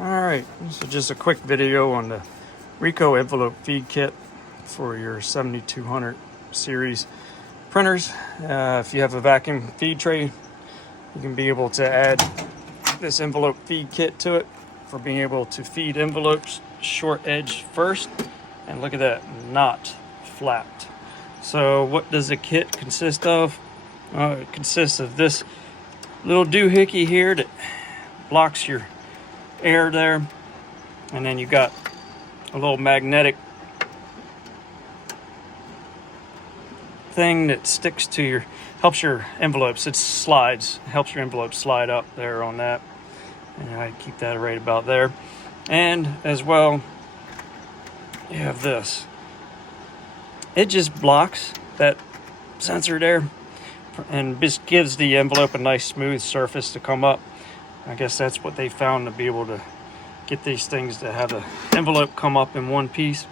Alright, so just a quick video on the Ricoh envelope feed kit for your 7200 series printers. If you have a vacuum feed tray, you can be able to add this envelope feed kit to it for being able to feed envelopes short edge first. And look at that, not flapped. So what does the kit consist of? It consists of this little doohickey here that blocks your air there, and then you got a little magnetic thing that sticks to your, helps your envelopes, it slides, helps your envelope slide up there on that, and I keep that right about there. And as well, you have this, it just blocks that sensor there and just gives the envelope a nice smooth surface to come up. I guess that's what they found, to be able to get these things to have the envelope come up in one piece.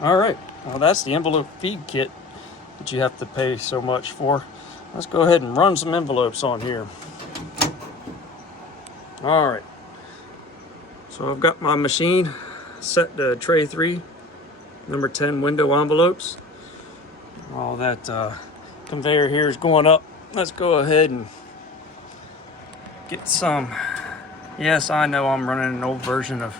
All right, well, that's the envelope feed kit that you have to pay so much for. Let's go ahead and run some envelopes on here. All right, so I've got my machine set to tray 3, number 10 window envelopes. All that conveyor here is going up. Let's go ahead and get some. Yes, I know I'm running an old version of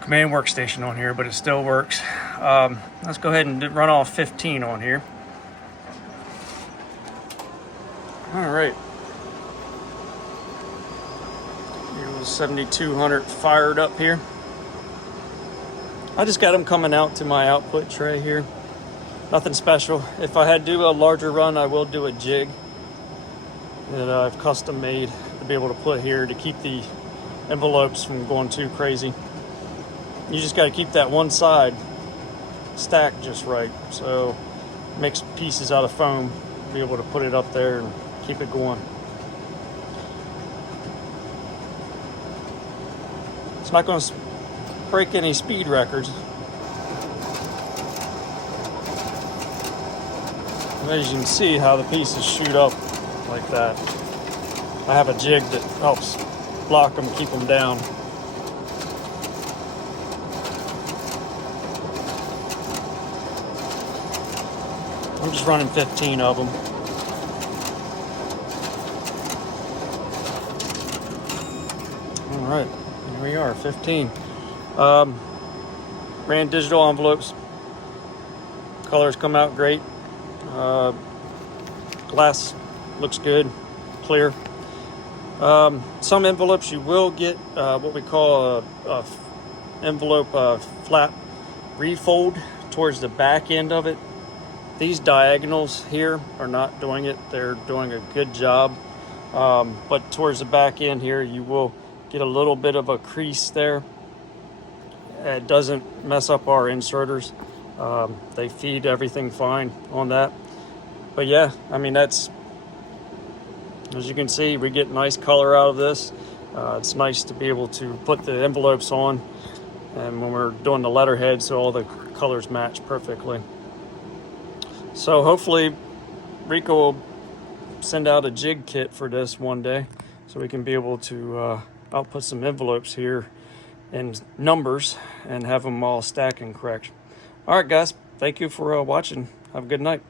Command Workstation on here, but it still works. Let's go ahead and run off 15 on here. All right. Here's 7200 fired up here. I just got them coming out to my output tray here. Nothing special. If I had to do a larger run, I will do a jig that I've custom made to be able to put here to keep the envelopes from going too crazy. You just got to keep that one side stacked just right, so mix pieces out of foam, be able to put it up there and keep it going. It's not going to break any speed records. As you can see how the pieces shoot up like that. I have a jig that helps block them, keep them down. I'm just running 15 of them. All right, here we are, 15. Ran digital envelopes. Colors come out great. Glass looks good, clear. Some envelopes you will get what we call a envelope flap refold towards the back end of it. These diagonals here are not doing it. They're doing a good job, but towards the back end here you will get a little bit of a crease there. It doesn't mess up our inserters. They feed everything fine on that. But yeah, I mean, that's, as you can see, we get nice color out of this. It's nice to be able to put the envelopes on, and when we're doing the letterhead, so all the colors match perfectly. So hopefully Ricoh will send out a jig kit for this one day, so we can be able to output some envelopes here in numbers and have them all stacking correct. All right, guys, thank you for watching. Have a good night.